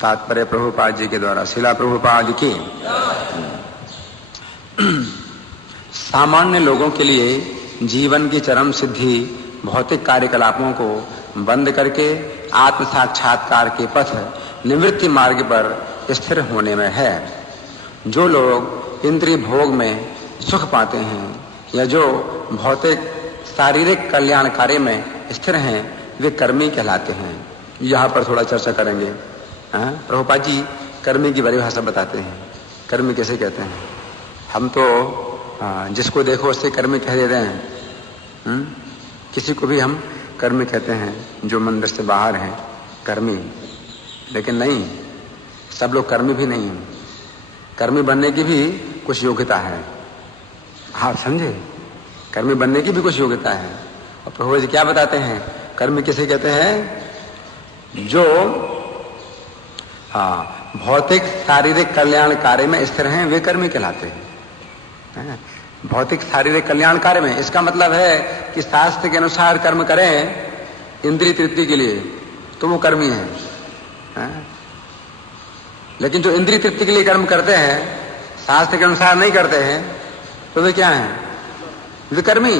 तात्पर्य प्रभुपाद जी के द्वारा, शिला प्रभुपाद की। सामान्य लोगों के लिए जीवन की चरम सिद्धि भौतिक कार्यकलापों को बंद करके आत्म साक्षात्कार के पथ निवृत्ति मार्ग पर स्थिर होने में है। जो लोग इंद्रिय भोग में सुख पाते हैं या जो भौतिक शारीरिक कल्याण कार्य में स्थिर हैं, वे कर्मी कहलाते हैं। यहाँ पर थोड़ा चर्चा करेंगे। प्रभुपाद जी कर्मी की परिभाषा बताते हैं। कर्मी कैसे कहते हैं? हम तो जिसको देखो उससे कर्मी कह देते हैं। किसी को भी हम कर्मी कहते हैं जो मंदिर से बाहर हैं, कर्मी। लेकिन नहीं, सब लोग कर्मी भी नहीं हैं। कर्मी बनने की भी कुछ योग्यता है। आप समझे? कर्मी बनने की भी कुछ योग्यता है। और प्रभु जी क्या बताते हैं? कर्मी किसे कहते हैं? जो भौतिक शारीरिक कल्याण कार्य में स्थिर हैं, वे कर्मी कहलाते हैं। भौतिक शारीरिक कल्याण कार्य में, इसका मतलब है कि शास्त्र के अनुसार कर्म करें इंद्रिय तृप्ति के लिए, तो वो कर्मी है। लेकिन जो इंद्रिय तृप्ति के लिए कर्म करते हैं, शास्त्र के अनुसार नहीं करते हैं, तो वे क्या हैं? विकर्मी।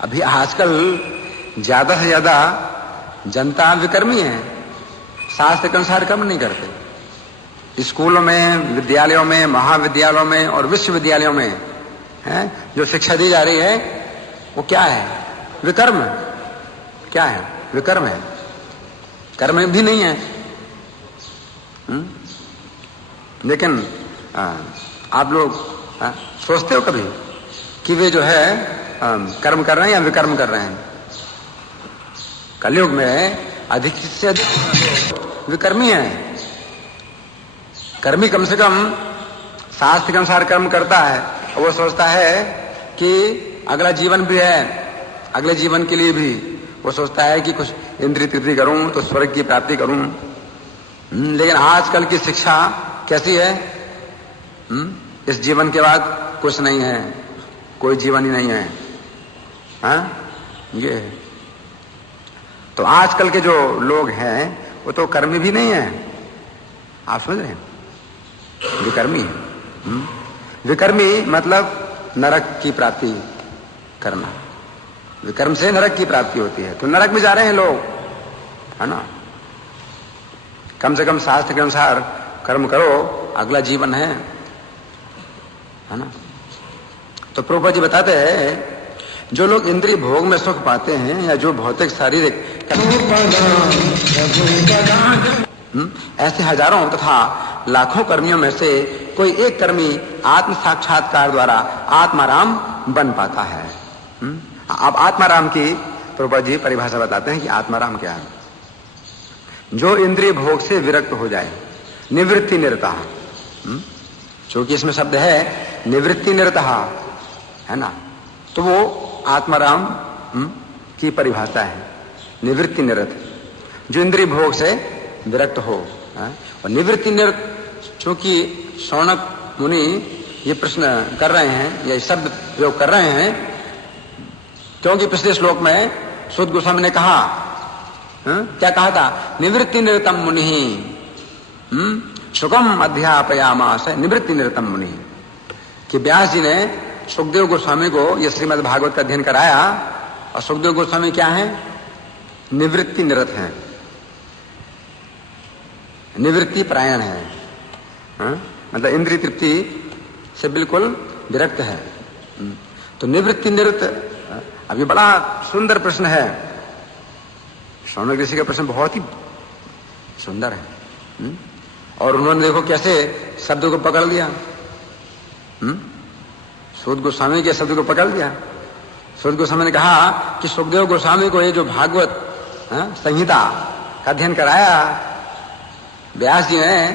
अभी आजकल ज्यादा से ज्यादा जनता विकर्मी है, शास्त्र के अनुसार कर्म नहीं करते। स्कूलों में, विद्यालयों में, महाविद्यालयों में और विश्वविद्यालयों में जो शिक्षा दी जा रही है, वो क्या है? विकर्म। क्या है? विकर्म है। कर्म भी नहीं है। लेकिन आप लोग सोचते हो कभी कि वे जो है कर्म कर रहे हैं या विकर्म कर रहे हैं? कलयुग में अधिक से अधिक विकर्मी है। कर्मी कम से कम शास्त्र के अनुसार कर्म करता है और वो सोचता है कि अगला जीवन भी है, अगले जीवन के लिए भी वो सोचता है कि कुछ इंद्रिय तृप्ति करूं तो स्वर्ग की प्राप्ति करूं। लेकिन आजकल की शिक्षा कैसी है? इस जीवन के बाद कुछ नहीं है, कोई जीवन ही नहीं है। ये है। तो आजकल के जो लोग हैं वो तो कर्मी भी नहीं है। आप समझ रहे हैं? विकर्मी है। विकर्मी मतलब नरक की प्राप्ति करना। विकर्म से नरक की प्राप्ति होती है। तो नरक में जा रहे हैं लोग, है ना? कम से कम शास्त्र के अनुसार कर्म करो, अगला जीवन है ना? तो प्रभुपाद जी बताते हैं, जो लोग इंद्रिय भोग में सुख पाते हैं या जो भौतिक शारीरिक ऐसे हजारों तथा लाखों कर्मियों में से कोई एक कर्मी आत्म साक्षात्कार द्वारा आत्माराम बन पाता है। अब आत्माराम की प्रभुपाद जी परिभाषा बताते हैं कि आत्माराम क्या है। जो इंद्रिय भोग से विरक्त हो जाए, निवृत्ति निरता। क्योंकि इसमें शब्द है निवृत्ति निरता, है ना? तो वो आत्माराम की परिभाषा है, निवृत्ति निरत, जो इंद्रिय भोग से विरक्त हो। और निवृत्ति निरत, चूंकि शौनक मुनि ये प्रश्न कर रहे हैं, ये शब्द प्रयोग कर रहे हैं, क्योंकि पिछले श्लोक में सूत गोस्वामी ने कहा, क्या कहा था? निवृत्ति निरतम मुनि सुखम अध्यापयामास, निवृत्ति निरतम मुनि। कि व्यास जी ने सुखदेव गोस्वामी को यह श्रीमद् भागवत का अध्ययन कराया, और सुखदेव गोस्वामी क्या है? निवृत्ति निरत है, निवृत्ति परायण है। मतलब इंद्रिय तृप्ति से बिल्कुल विरक्त है। तो निवृत्ति निरत, अभी बड़ा सुंदर प्रश्न है। शौनक ऋषि का प्रश्न बहुत ही सुंदर है। और उन्होंने देखो कैसे शब्द को पकड़ लिया। सूत गोस्वामी के शब्द को पकड़ लिया। सूत गोस्वामी ने कहा कि सुखदेव गोस्वामी को ये जो भागवत संहिता का अध्ययन कराया व्यास जी ने,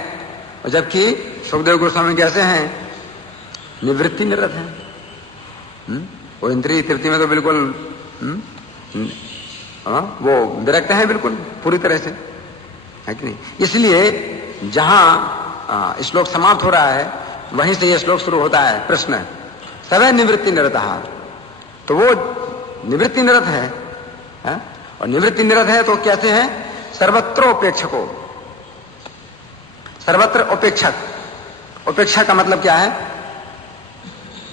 और जबकि सुखदेव गोस्वामी कैसे हैं? निवृत्ति निरत हैं। वो इंद्रिय तृप्ति में तो बिल्कुल वो विरक्त है, बिल्कुल पूरी तरह से, है कि नहीं? इसलिए जहां श्लोक समाप्त हो रहा है वहीं से यह श्लोक शुरू होता है। प्रश्न सवै निवृत्ति निरतः, तो वो निवृत्ति निरत है। और निवृत्ति निरत है तो कैसे है? सर्वत्र उपेक्षको, सर्वत्र उपेक्षक। उपेक्षा का मतलब क्या है?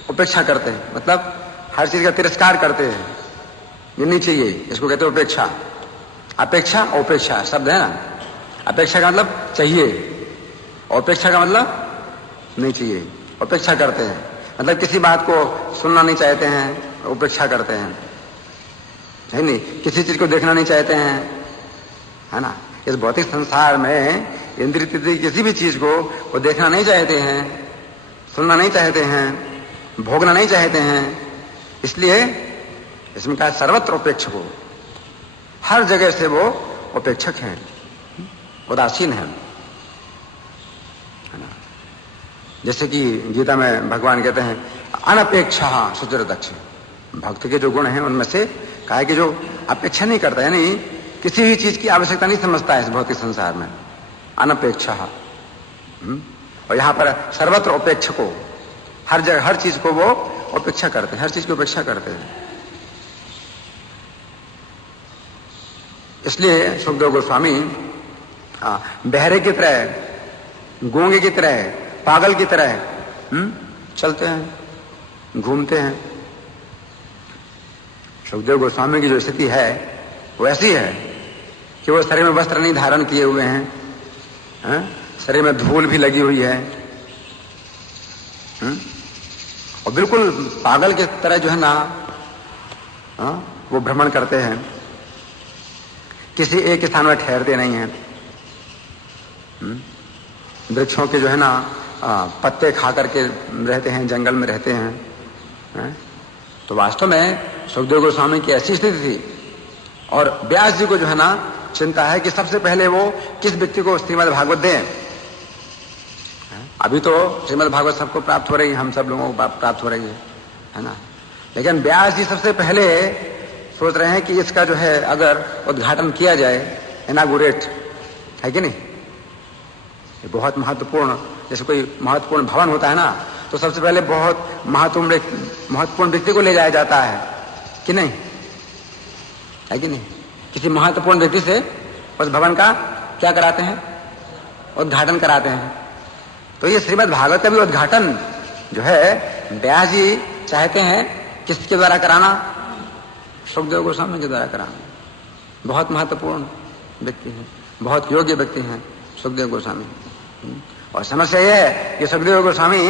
उपेक्षा करते हैं मतलब हर चीज का तिरस्कार करते हैं, ये नहीं चाहिए, इसको कहते हैं उपेक्षा। अपेक्षा उपेक्षा शब्द है ना। अपेक्षा का मतलब चाहिए, उपेक्षा का मतलब नहीं चाहिए। उपेक्षा करते हैं मतलब किसी बात को सुनना नहीं चाहते हैं, उपेक्षा करते हैं, है नहीं? किसी चीज को देखना नहीं चाहते हैं, है ना? इस भौतिक संसार में इंद्रिय तृतीय किसी भी चीज को वो देखना नहीं चाहते हैं, सुनना नहीं चाहते हैं, भोगना नहीं चाहते हैं। इसलिए इसमें कहा सर्वत्र उपेक्षक हो, हर जगह से वो उपेक्षक हैं, उदासीन हैं, है ना? जैसे कि गीता में भगवान कहते हैं अनपेक्षा सुचरदक्ष। भक्त के जो गुण हैं उनमें से कहा है कि जो अपेक्षा नहीं करता, यानी किसी भी चीज की आवश्यकता नहीं समझता है इस भौतिक संसार में, अनपेक्षा। और यहां पर सर्वत्र उपेक्षको, हर जगह हर चीज को वो उपेक्षा करते हैं, हर चीज की उपेक्षा करते हैं। इसलिए सुखदेव गोस्वामी बहरे की तरह, गूंगे की तरह, पागल की तरह चलते हैं, घूमते हैं। सुखदेव गोस्वामी की जो स्थिति है वो ऐसी है कि वो शरीर में वस्त्र नहीं धारण किए हुए हैं, शरीर में धूल भी लगी हुई है, और बिल्कुल पागल की तरह जो है ना वो भ्रमण करते हैं, किसी एक स्थान में ठहरते नहीं हैं। वृक्षों के जो है ना पत्ते खा करके रहते हैं, जंगल में रहते हैं। तो वास्तव में सुखदेव गोस्वामी की ऐसी स्थिति थी, और व्यास जी को जो है ना चिंता है कि सबसे पहले वो किस व्यक्ति को श्रीमद् भागवत दें। अभी तो श्रीमद् भागवत सबको प्राप्त हो रही है, हम सब लोगों को प्राप्त हो रही है ना? लेकिन व्यास जी सबसे पहले सोच रहे हैं कि इसका जो है अगर उद्घाटन किया जाए, इनागुरेट, है कि नहीं? ये बहुत महत्वपूर्ण, जैसे कोई महत्वपूर्ण भवन होता है ना, तो सबसे पहले बहुत महत्वपूर्ण व्यक्ति को ले जाया जाता है कि नहीं, है कि नहीं? किसी महत्वपूर्ण व्यक्ति से उस भवन का क्या कराते हैं? उद्घाटन कराते हैं। तो ये श्रीमद् भागवत का भी उद्घाटन जो है व्यास जी चाहते हैं किसके द्वारा कराना? सुखदेव गोस्वामी के द्वारा कराना। बहुत महत्वपूर्ण व्यक्ति हैं, बहुत योग्य व्यक्ति हैं सुखदेव गोस्वामी। और समस्या यह है कि सुखदेव गोस्वामी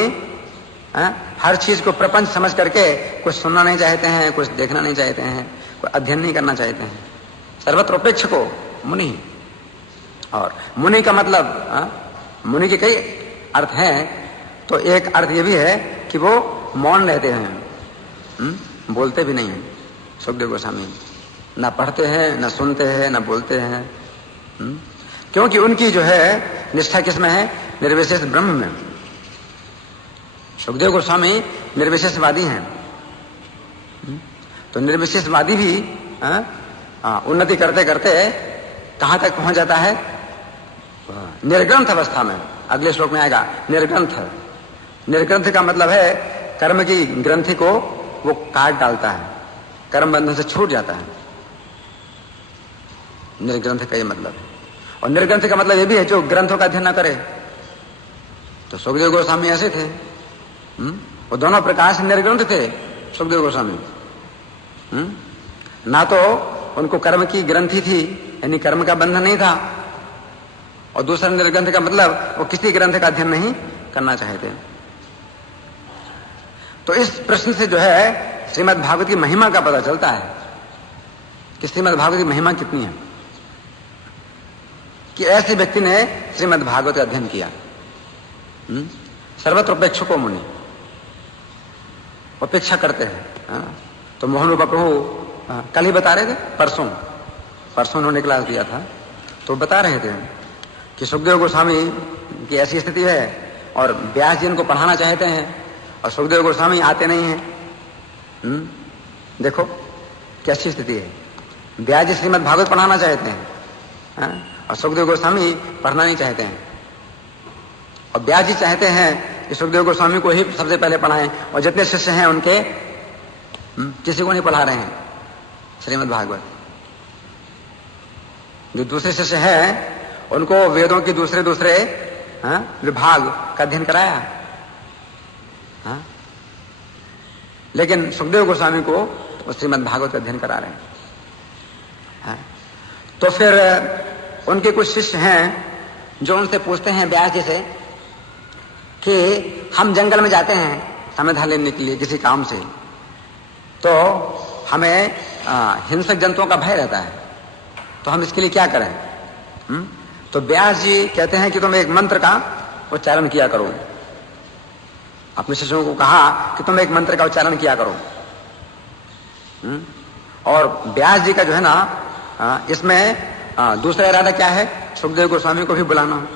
हर चीज को प्रपंच समझ करके कुछ सुनना नहीं चाहते हैं, कुछ देखना नहीं चाहते हैं, कोई अध्ययन नहीं करना चाहते हैं। सर्वत्र उपेक्षको मुनि। और मुनि का मतलब मुनि के कई अर्थ हैं, तो एक अर्थ ये भी है कि वो मौन रहते हैं, बोलते भी नहीं हैं। सुखदेव गोस्वामी ना पढ़ते हैं, ना सुनते हैं, ना बोलते हैं, क्योंकि उनकी जो है निष्ठा किसमें है? निर्विशेष ब्रह्म में। सुखदेव गोस्वामी निर्विशेषवादी हैं, तो निर्विशेषवादी भी उन्नति करते करते कहां तक पहुंच जाता है? निर्ग्रंथ अवस्था में। अगले श्लोक में आएगा निर्ग्रंथ। निर्ग्रंथ का मतलब है कर्म की ग्रंथि को वो काट डालता है, कर्म बंधन से छूट जाता है। निर्ग्रंथ का ये मतलब है। और निर्ग्रंथ का मतलब ये भी है जो ग्रंथों का अध्ययन न करे। तो सुखदेव गोस्वामी ऐसे थे, वो दोनों प्रकार से निर्ग्रंथ थे सुखदेव गोस्वामी। ना तो उनको कर्म की ग्रंथि थी, यानी कर्म का बंधन नहीं था, और दूसरा निर्ग्रंथ का मतलब वो किसी ग्रंथ का अध्ययन नहीं करना चाहते। तो इस प्रश्न से जो है श्रीमद् भागवत की महिमा का पता चलता है कि श्रीमद् भागवत की महिमा कितनी है, कि ऐसे व्यक्ति ने श्रीमद् भागवत का अध्ययन किया। सर्वत्र उपेक्षको मुनि, उपेक्षा करते हैं। तो मोहन रूपा प्रभु कल ही बता रहे थे, परसों उन्होंने क्लास दिया था, तो बता रहे थे कि सुखदेव गोस्वामी की ऐसी स्थिति है और व्यास जी इनको पढ़ाना चाहते हैं और सुखदेव गोस्वामी आते नहीं हैं। देखो कैसी स्थिति है। व्यास जी श्रीमद् भागवत पढ़ाना चाहते हैं और सुखदेव गोस्वामी पढ़ना नहीं चाहते हैं। और व्यास जी चाहते हैं कि सुखदेव गोस्वामी को ही सबसे पहले पढ़ाएं, और जितने शिष्य हैं उनके किसी को नहीं पढ़ा रहे हैं श्रीमद् भागवत। जो दूसरे शिष्य हैं उनको वेदों की दूसरे दूसरे विभाग का अध्ययन कराया। हाँ? लेकिन सुखदेव गोस्वामी को श्रीमद् भागवत का अध्ययन करा रहे हैं। हाँ? तो फिर उनके कुछ शिष्य हैं जो उनसे पूछते हैं व्यास जी से कि हम जंगल में जाते हैं समाधान लेने के लिए किसी काम से, तो हमें हिंसक जंतुओं का भय रहता है, तो हम इसके लिए क्या करें? तो व्यास जी कहते हैं कि तुम एक मंत्र का उच्चारण किया करो। अपने शिष्यों को कहा कि तुम एक मंत्र का उच्चारण किया करो। और व्यास जी का जो है ना इसमें दूसरा इरादा क्या है? सुखदेव गोस्वामी को भी बुलाना।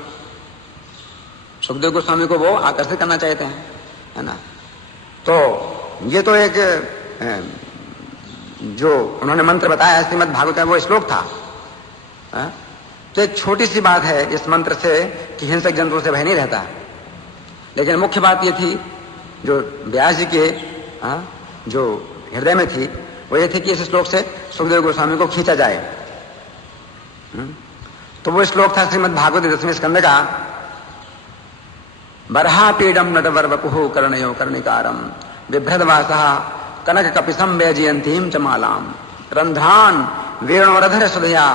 सुखदेव गोस्वामी को वो आकर्षित करना चाहते हैं, है ना। तो ये तो एक जो उन्होंने मंत्र बताया श्रीमद् भागवत में वो श्लोक था। तो एक छोटी सी बात है इस मंत्र से कि हिंसक जंतुओं से भय नहीं रहता, लेकिन मुख्य बात ये थी जो व्यास जी के जो हृदय में थी वो ये थी कि इस श्लोक से सुखदेव गोस्वामी को खींचा जाए। तो वो श्लोक था श्रीमद् भागवत 10वें स्कंद का, बर्हापीडम नटवर वपुः कर्णयो कर्णिकारम बिभ्रदवासः कनक कपिसम वैजयंतीम च मालाम रंध्रान वेणोरधर सुधया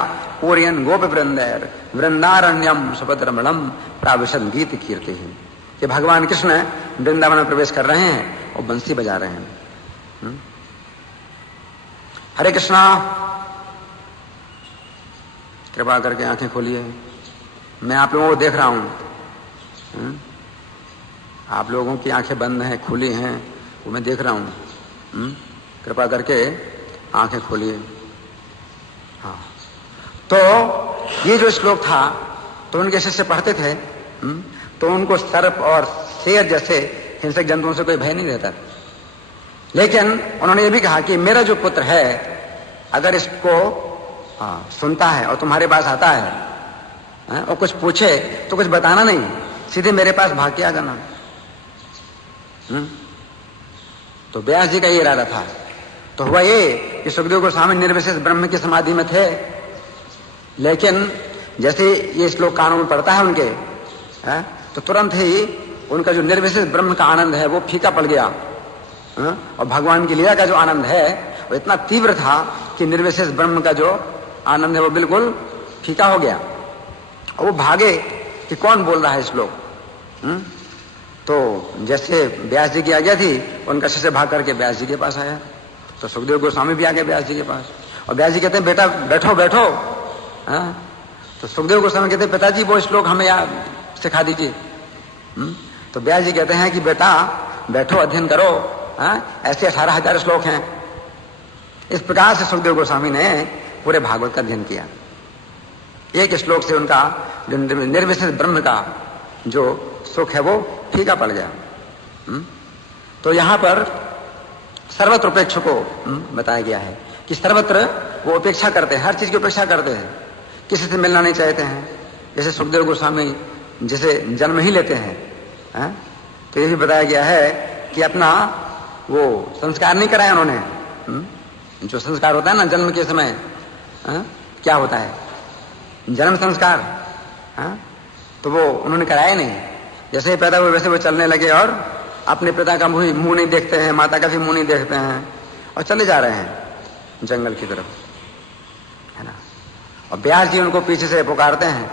पूर्यन गोप वृंदैर वृंदारण्यम सुभद्रमणम प्राविशद गीत कीर्ति। कि भगवान कृष्ण वृंदावन में प्रवेश कर रहे हैं और बंसी बजा रहे हैं। हरे कृष्णा। कृपा करके आंखें खोलिए, मैं आप लोगों को देख रहा हूं। आप लोगों की आंखें बंद हैं, खुली हैं, वो मैं देख रहा हूं। कृपा करके आंखें खोलिए। हाँ, तो ये जो श्लोक था तो उनके शिष्य पढ़ते थे, तो उनको सर्प और शेर जैसे हिंसक जंतुओं से कोई भय नहीं रहता। लेकिन उन्होंने ये भी कहा कि मेरा जो पुत्र है अगर इसको सुनता है और तुम्हारे पास आता है और कुछ पूछे तो कुछ बताना नहीं, सीधे मेरे पास भाग के आ जाना। तो व्यास जी का ये इरादा था। तो हुआ ये कि सुखदेव गोस्वामी निर्विशेष ब्रह्म की समाधि में थे, लेकिन जैसे ये श्लोक कानों में पड़ता है उनके तो तुरंत ही उनका जो निर्विशेष ब्रह्म का आनंद है वो फीका पड़ गया। और भगवान की लीला का जो आनंद है वो इतना तीव्र था कि निर्विशेष ब्रह्म का जो आनंद है वो बिल्कुल फीका हो गया। और वो भागे कि कौन बोल रहा है श्लोक। तो जैसे व्यास जी की आज्ञा थी उनका शिष्य भाग करके व्यास जी के पास आया। तो सुखदेव गोस्वामी भी आ गए व्यास जी के पास, और व्यास जी कहते हैं बेटा बैठो बैठो। तो सुखदेव गोस्वामी कहते हैं पिताजी वो श्लोक हमें याद सिखा दीजिए। तो व्यास जी कहते हैं कि बेटा बैठो अध्ययन करो, ऐसे 18,000 श्लोक हैं। इस प्रकार से सुखदेव गोस्वामी ने पूरे भागवत का अध्ययन किया। एक श्लोक से उनका जो निर्विशेष ब्रह्म का जो सुख है वो फीका पड़ गया। तो यहां पर सर्वत्र उपेक्षा को बताया गया है कि सर्वत्र वो उपेक्षा करते हैं, हर चीज की उपेक्षा करते हैं, किसी से मिलना नहीं चाहते हैं। जैसे सुखदेव गोस्वामी जैसे जन्म ही लेते हैं, तो ये भी बताया गया है कि अपना वो संस्कार नहीं कराया उन्होंने। जो संस्कार होता है ना जन्म के समय, क्या होता है जन्म संस्कार, तो वो उन्होंने कराया नहीं। जैसे ही पैदा हुए वैसे वो चलने लगे और अपने पिता का मुंह नहीं देखते हैं, माता का भी मुंह नहीं देखते हैं और चले जा रहे हैं जंगल की तरफ, है ना। और व्यास जी उनको पीछे से पुकारते हैं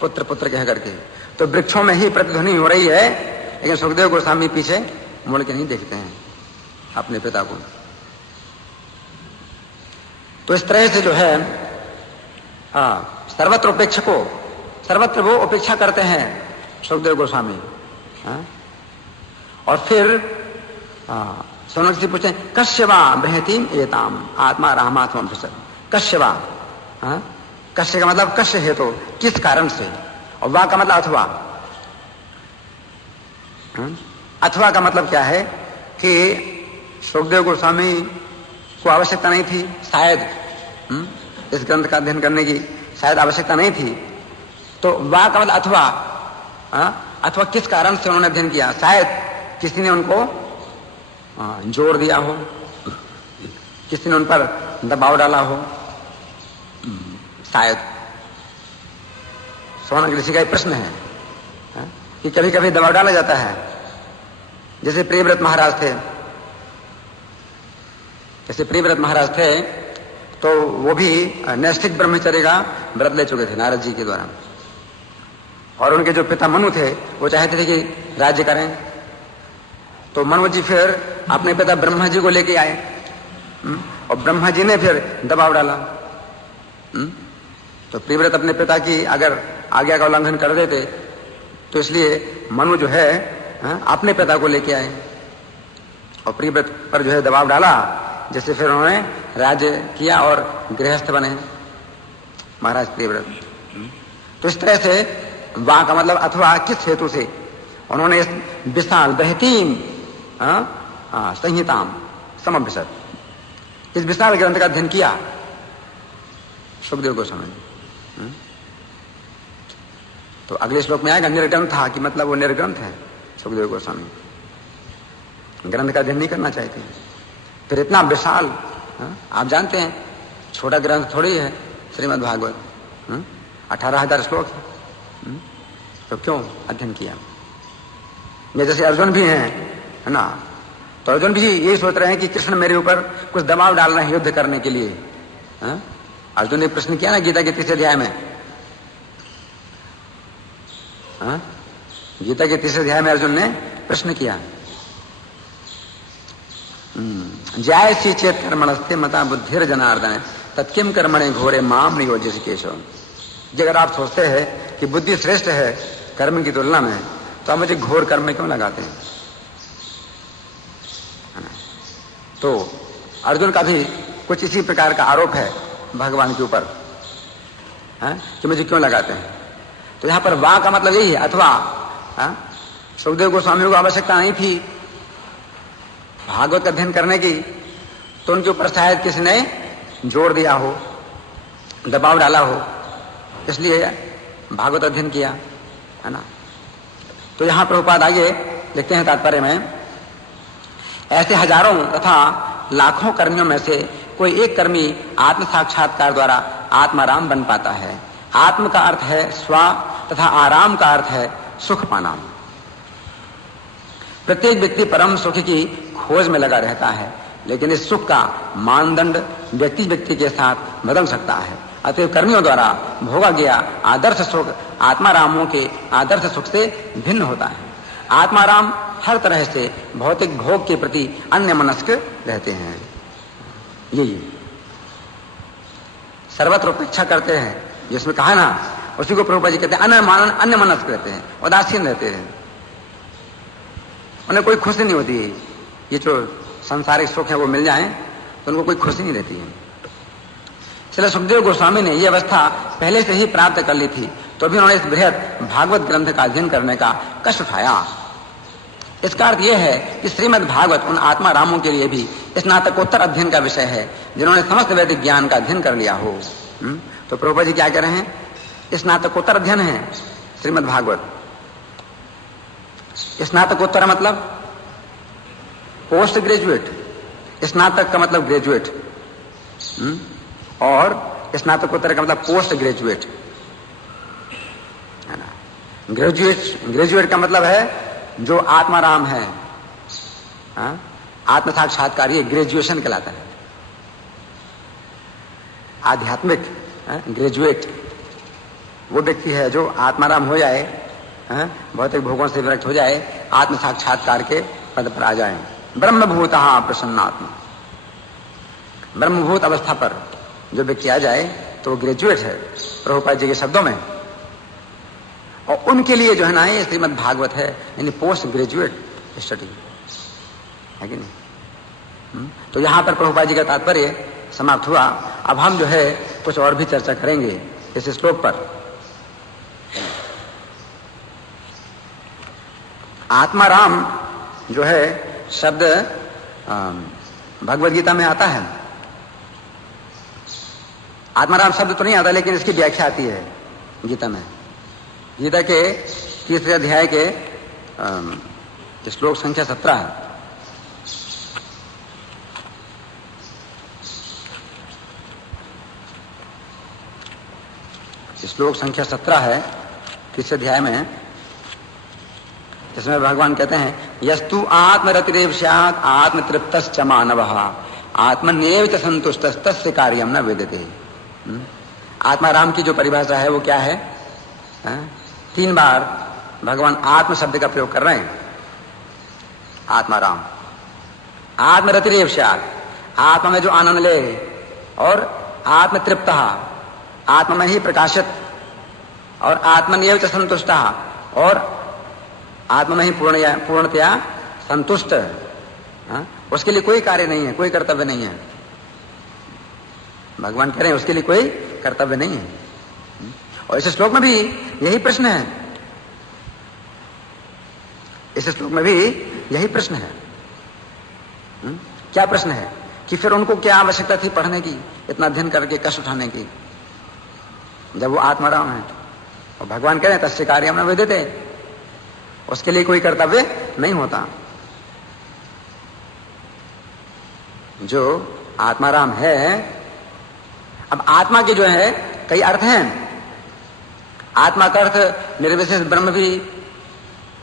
पुत्र पुत्र कह करके। तो वृक्षों में ही प्रतिध्वनि हो रही है, लेकिन सुखदेव गोस्वामी पीछे मुड़ के नहीं देखते हैं अपने पिता को। तो इस तरह से जो है सर्वत्र उपेक्षको, सर्वत्र वो उपेक्षा करते हैं सुखदेव गोस्वामी। और फिर सोनक जी पूछते हैं कश्यवा बृहतीम एताम आत्मा रामात्मा कश्यवा। कश्य का मतलब कश्य है तो किस कारण से, और वा का मतलब अथवा। अथवा का मतलब क्या है कि सुखदेव गोस्वामी को आवश्यकता नहीं थी शायद, इस ग्रंथ का अध्ययन करने की शायद आवश्यकता नहीं थी। तो वा का मतलब अथवा, अथवा किस कारण से उन्होंने अध्ययन किया, शायद किसी ने उनको जोर दिया हो, किसी ने उन पर दबाव डाला हो शायद, सोनक ऋषि का एक प्रश्न है कि कभी कभी दबाव डाला जाता है। जैसे प्रियव्रत महाराज थे, तो वो भी नैष्ठिक ब्रह्मचर्य का व्रत ले चुके थे नारद जी के द्वारा, और उनके जो पिता मनु थे वो चाहते थे कि राज्य करें। तो मनु जी फिर अपने पिता ब्रह्मा जी को लेके आए, और ब्रह्मा जी ने फिर दबाव डाला। तो प्रियव्रत अपने पिता की अगर आज्ञा का उल्लंघन कर देते, तो इसलिए मनु जो है अपने पिता को लेके आए और प्रियव्रत पर जो है दबाव डाला, जिससे फिर उन्होंने राज्य किया और गृहस्थ बने महाराज प्रियव्रत। तो इस तरह से वाक का मतलब अथवा किस हेतु से उन्होंने इस विशाल बेहतीन संहिताम समभ्यसत, इस विशाल ग्रंथ का अध्ययन किया सुखदेव गोस्वामी। तो अगले श्लोक में आएगा निर्ग्रंथ था, कि मतलब वो निर्ग्रंथ है सुखदेव गोस्वामी, ग्रंथ का अध्ययन नहीं करना चाहते हैं। फिर इतना विशाल, आप जानते हैं छोटा ग्रंथ थोड़ी है श्रीमद् भागवत, 18,000 श्लोक है। तो क्यों अध्ययन किया? ये जैसे अर्जुन भी हैं, है ना, तो अर्जुन भी यही सोच रहे हैं कि कृष्ण मेरे ऊपर कुछ दबाव डाल रहे हैं युद्ध करने के लिए। अर्जुन ने प्रश्न किया ना गीता के 3 अध्याय में, गीता के 3 अध्याय में अर्जुन ने प्रश्न किया, जायसी चेत कर्मणस्ते मता बुद्धिर जनार्दन तत्किम कर्मणे घोरे माम नियोज्य केशव। अगर आप सोचते हैं कि बुद्धि श्रेष्ठ है कर्म की तुलना में, तो आप मुझे घोर कर्म में क्यों लगाते हैं? तो अर्जुन का भी कुछ इसी प्रकार का आरोप है भगवान के ऊपर, कि मुझे क्यों लगाते हैं। तो यहां पर वाह का मतलब यही है, अथवा सुखदेव गोस्वामी को आवश्यकता नहीं थी भागवत का अध्ययन करने की, तो उनके ऊपर शायद किसी ने जोर दिया हो, दबाव डाला हो, इसलिए भागवत अध्ययन किया, है ना। तो यहां प्रभुपाद आगे लिखते हैं तात्पर्य में, ऐसे हजारों तथा लाखों कर्मियों में से कोई एक कर्मी आत्म साक्षात्कार द्वारा आत्माराम बन पाता है। आत्म का अर्थ है स्व तथा आराम का अर्थ है सुख पाना। प्रत्येक व्यक्ति परम सुख की खोज में लगा रहता है, लेकिन इस सुख का मानदंड व्यक्ति व्यक्ति के साथ बदल सकता है। अतः कर्मियों द्वारा भोगा गया आदर्श सुख आत्मारामों के आदर्श सुख से भिन्न होता है। आत्माराम हर तरह से भौतिक भोग के प्रति अन्य मनस्क रहते हैं, यही सर्वत्र उपेक्षा करते हैं, जिसमें कहा ना, उसी को प्रभुपाद जी कहते हैं अन्य मनस्क रहते हैं, उदासीन रहते हैं, उन्हें कोई खुशी नहीं होती है। ये जो सांसारिक सुख है वो मिल जाए तो उनको कोई खुशी नहीं रहती है। इसलिए सुखदेव गोस्वामी ने यह अवस्था पहले से ही प्राप्त कर ली थी, तो भी उन्होंने इस बृहद भागवत ग्रंथ का अध्ययन करने का कष्ट उठाया। इसका अर्थ यह है कि श्रीमद् भागवत उन आत्मा रामों के लिए भी स्नातकोत्तर अध्ययन का विषय है, जिन्होंने समस्त वैदिक ज्ञान का अध्ययन कर लिया हो। तो प्रभुपाद जी क्या कह रहे हैं? स्नातकोत्तर अध्ययन है श्रीमद् भागवत। स्नातकोत्तर मतलब पोस्ट ग्रेजुएट, स्नातक का मतलब ग्रेजुएट, और स्नातकोत्तर का मतलब पोस्ट ग्रेजुएट, है ना। ग्रेजुएट का मतलब है जो आत्माराम है, आत्म साक्षात्कार, ये ग्रेजुएशन कहलाता है। आध्यात्मिक ग्रेजुएट वो व्यक्ति है जो आत्माराम हो जाए, भौतिक भोगों से विरक्त हो जाए, आत्म साक्षात्कार के पद पर आ जाए। ब्रह्मभूतः प्रसन्नात्मा, ब्रह्मभूत अवस्था पर जो व्यक्ति आ जाए तो वो ग्रेजुएट है प्रभुपाद जी के शब्दों में। और उनके लिए जो है ना ये श्रीमद् भागवत है, यानी पोस्ट ग्रेजुएट स्टडी है कि नहीं। तो यहां पर प्रभुपाद जी का तात्पर्य समाप्त हुआ। अब हम जो है कुछ और भी चर्चा करेंगे इस श्लोक पर। आत्माराम जो है शब्द भगवद गीता में आता है। आत्माराम शब्द तो नहीं आता, लेकिन इसकी व्याख्या आती है गीता में। गीता के 3 अध्याय के श्लोक संख्या 17 है। श्लोक संख्या 17 है, किस अध्याय में है, जिसमें भगवान कहते हैं यस्तु आत्मरतिरेव स्यात् आत्मतृप्तश्च मानवः आत्मन्येव च संतुष्टस्तस्य कार्यं न विद्यते। आत्माराम की जो परिभाषा है वो क्या है? 3 बार भगवान आत्म शब्द का प्रयोग कर रहे हैं। आत्माराम, आत्मरतिरेव स्यात्, आत्मा में जो आनंद ले, और आत्मतृप्त, आत्मा में ही प्रकाशित, और आत्मन्येव च संतुष्टः, और आत्मा में ही पूर्णतया संतुष्ट। उसके लिए कोई कार्य नहीं है, कोई कर्तव्य नहीं है। भगवान कह रहे हैं उसके लिए कोई कर्तव्य नहीं है। और इस श्लोक में भी यही प्रश्न है, इस श्लोक में भी यही प्रश्न है। क्या प्रश्न है कि फिर उनको क्या आवश्यकता थी पढ़ने की, इतना अध्ययन करके कष्ट उठाने की, जब वो आत्माराम है। और भगवान कह रहे हैं तस्य कार्यं न विद्यते, उसके लिए कोई कर्तव्य नहीं होता। जो आत्माराम है, अब आत्मा के जो है कई अर्थ हैं। आत्मा का अर्थ निर्विशेष ब्रह्म भी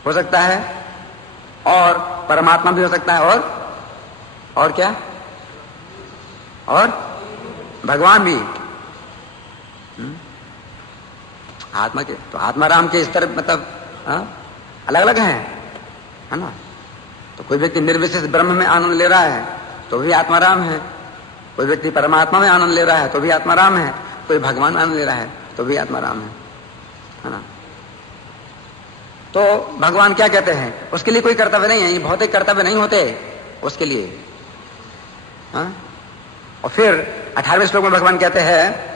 हो सकता है, और परमात्मा भी हो सकता है, और क्या, और भगवान भी। आत्मा के तो आत्माराम के स्तर मतलब अलग अलग हैं, है ना। तो कोई व्यक्ति निर्विशेष ब्रह्म में आनंद ले रहा है तो भी आत्माराम है, कोई व्यक्ति परमात्मा में आनंद ले रहा है तो भी आत्माराम है, कोई भगवान में आनंद ले रहा है तो भी आत्माराम है ना। तो भगवान क्या कहते हैं, उसके लिए कोई कर्तव्य नहीं है, ये भौतिक कर्तव्य नहीं होते उसके लिए। और फिर 18वें श्लोक में भगवान कहते हैं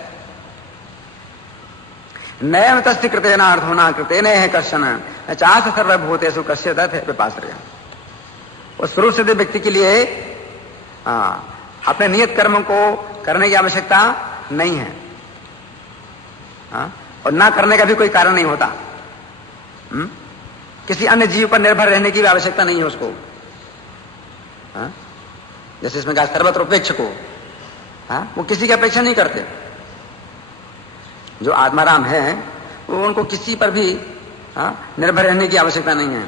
नैव तस्य कृतेनार्थो न कृतेनेह कश्चन चास सर्वभूतेषु कस्य दत्त पिपाश्रयः। उस स्वरूप सिद्ध व्यक्ति के लिए अपने नियत कर्म को करने की आवश्यकता नहीं है, और ना करने का भी कोई कारण नहीं होता। किसी अन्य जीव पर निर्भर रहने की भी आवश्यकता नहीं है उसको। जैसे इसमें कहा सर्वत्रोपेक्ष को, वो किसी की अपेक्षा नहीं करते। जो आत्माराम है वो उनको किसी पर भी निर्भर रहने की आवश्यकता नहीं है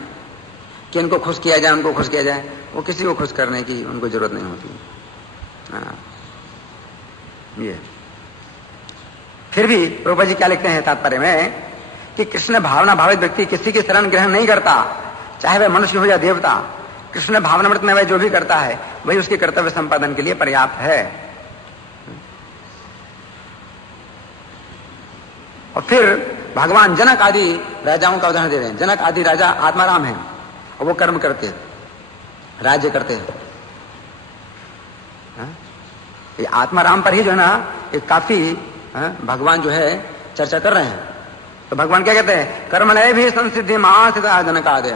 कि इनको खुश किया जाए, उनको खुश किया जाए। वो किसी को खुश करने की उनको जरूरत नहीं होती। ये फिर भी प्रभुपा जी क्या लिखते हैं तात्पर्य में कि कृष्ण भावना भावित व्यक्ति किसी की शरण ग्रहण नहीं करता, चाहे वह मनुष्य हो या देवता। कृष्ण भावनामृत में वह जो भी करता है वही उसके कर्तव्य संपादन के लिए पर्याप्त है। और फिर भगवान जनक आदि राजाओं का उदाहरण दे रहे हैं। जनक आदि राजा आत्माराम हैं और वो कर्म करते, राज्य करते हैं। ये आत्माराम पर ही जो है ना ये काफी भगवान जो है चर्चा कर रहे हैं। तो भगवान क्या कहते हैं, कर्मणय भी संसिद्धि मासिता जनक आदि।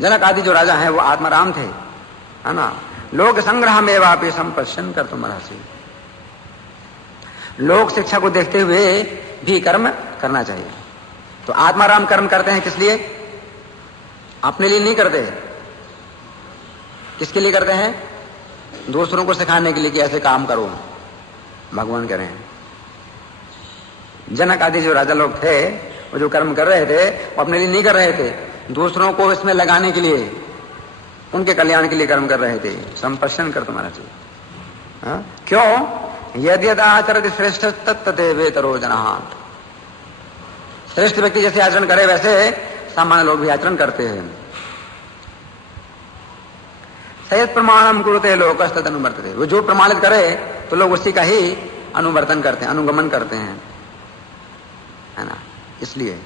जनक आदि जो राजा हैं वो आत्माराम थे, है ना। लोक संग्रह में वापि संपश्यन कर तुम रहसी। लोक शिक्षा को देखते हुए भी कर्म करना चाहिए। तो आत्माराम कर्म करते हैं किस लिए? अपने लिए नहीं करते। किसके लिए करते हैं? दूसरों को सिखाने के लिए कि ऐसे काम करो। भगवान कह रहे हैं जनक आदि जो राजा लोग थे वो जो कर्म कर रहे थे वो अपने लिए नहीं कर रहे थे, दूसरों को इसमें लगाने के लिए, उनके कल्याण के लिए कर्म कर रहे थे। संपश्यन कर तुम्हारा चाहिए। क्यों? यदि आचरति श्रेष्ठ तत्तदेवेतरो जनः। श्रेष्ठ व्यक्ति जैसे आचरण करे वैसे सामान्य लोग भी आचरण करते हैं। सयत प्रमाणम कुरुते लोकस्तद अनुवर्तते। वो जो प्रमाणित करे तो लोग उसी का ही अनुवर्तन करते हैं, अनुगमन करते हैं, है ना। इसलिए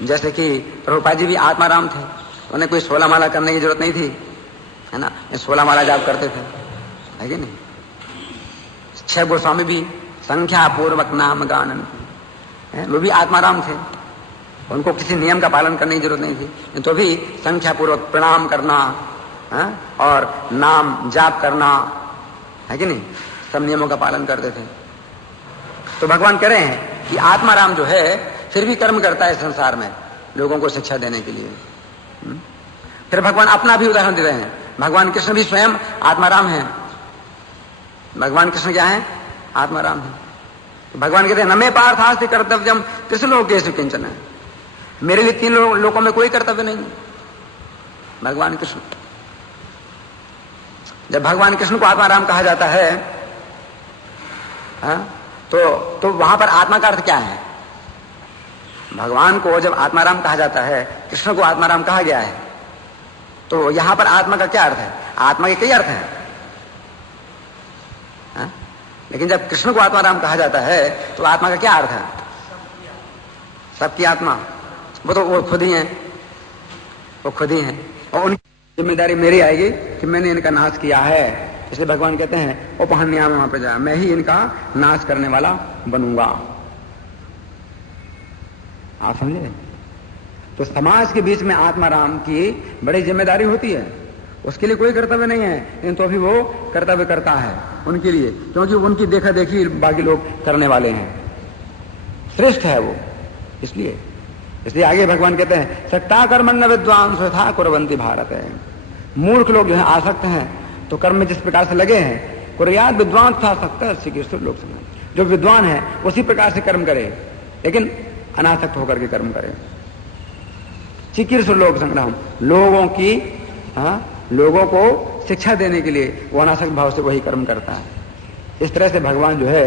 जैसे कि प्रभुपाद जी भी आत्माराम थे, उन्हें कोई 16 माला करने की जरूरत नहीं थी, है ना। 16 माला जाप करते थे, है कि नहीं। 6 गोस्वामी भी संख्या पूर्वक नाम गानन, वो भी आत्माराम थे। उनको किसी नियम का पालन करने की जरूरत नहीं थी, तो भी संख्या पूर्वक प्रणाम करना और नाम जाप करना, है कि नहीं, सब नियमों का पालन करते थे। तो भगवान कह रहे हैं कि आत्माराम जो है फिर भी कर्म करता है संसार में लोगों को शिक्षा देने के लिए। फिर भगवान अपना भी उदाहरण दे रहे हैं। भगवान कृष्ण भी स्वयं आत्माराम हैं। भगवान कृष्ण क्या है? आत्माराम है। भगवान कहते हैं न मे पार्थास्ति कर्तव्यम त्रिलोकेषु किंचन, मेरे लिए 3 लोकों में कोई कर्तव्य नहीं है। भगवान कृष्ण, जब भगवान कृष्ण को आत्माराम कहा जाता है, तो वहां पर आत्मा का अर्थ क्या है? भगवान को जब आत्माराम कहा जाता है, कृष्ण को आत्माराम कहा गया है, तो यहां पर आत्मा का क्या अर्थ है? आत्मा के कई अर्थ हैं, लेकिन जब कृष्ण को आत्माराम कहा जाता है तो आत्मा का क्या अर्थ है? सबकी आत्मा, वो खुद ही है, वो खुद ही है, और उनकी जिम्मेदारी मेरी आएगी कि मैंने इनका नाश किया है। इसलिए भगवान कहते हैं उपहन्याम वहां पर जा, मैं ही इनका नाश करने वाला बनूंगा। आप समझे? तो समाज के बीच में आत्माराम की बड़ी जिम्मेदारी होती है, उसके लिए कोई कर्तव्य नहीं है, लेकिन तो अभी वो कर्तव्य करता है उनके लिए, क्योंकि उनकी देखा देखी बाकी लोग करने वाले हैं, श्रेष्ठ है वो। इसलिए आगे भगवान कहते हैं सट्टा कर्मण्य विद्वान स्वथा कुर्वन्ति भारत है। मूर्ख लोग जो है आसक्त हैं तो कर्म में जिस प्रकार से लगे हैं, कुर्यात विद्वान था सकता चिकित्सक लोग समझ, जो विद्वान है उसी प्रकार से कर्म करे, लेकिन अनासक्त होकर के कर्म करे। चिकित्सक लोग संग्राम, लोगों को शिक्षा देने के लिए वो अनासक्त भाव से वही कर्म करता है। इस तरह से भगवान जो है